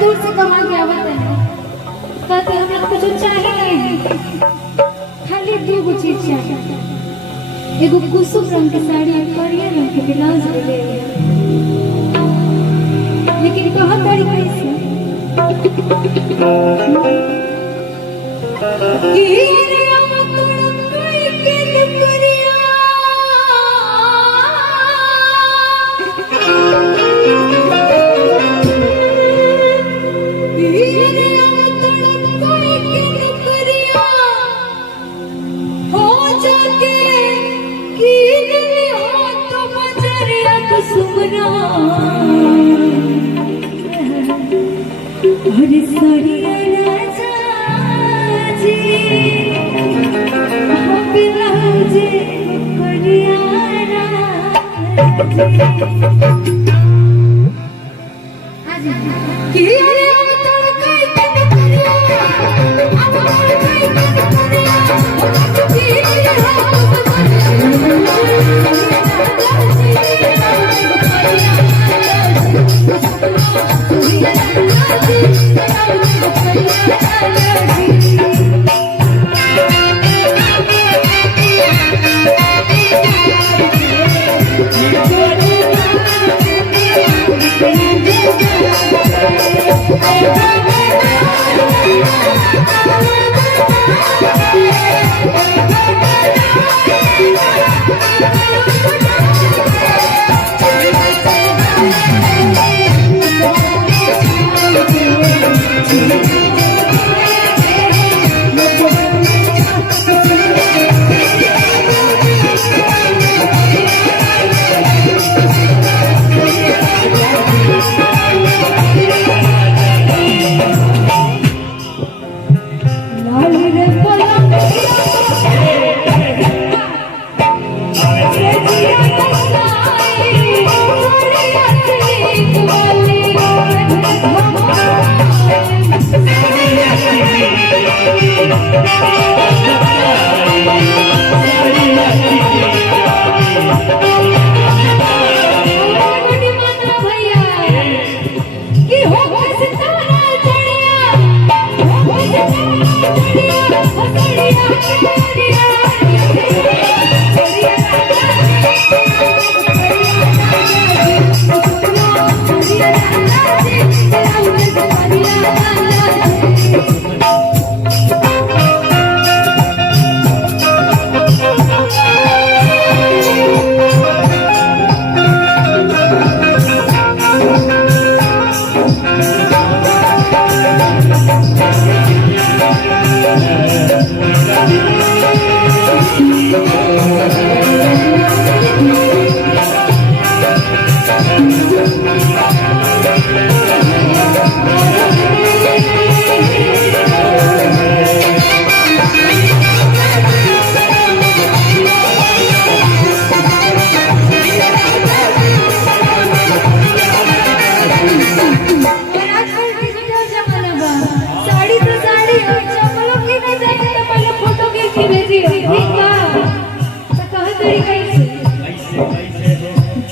दूर से कमा के आवत है कहते हमरा कुछ चाहिए नहीं खाली दो गो चीज चाहिए एगो कुसुम रंग के साड़ी और करिया रंग के ब्लाउज ले लेकिन कहाँ तारी कैसे अरे सरिया राजा जी हो बिलाजे करिया राजा की अरे तड़काई के करिया अब तड़काई के करिया की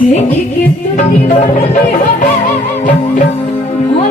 देख के तुम दीवाने हो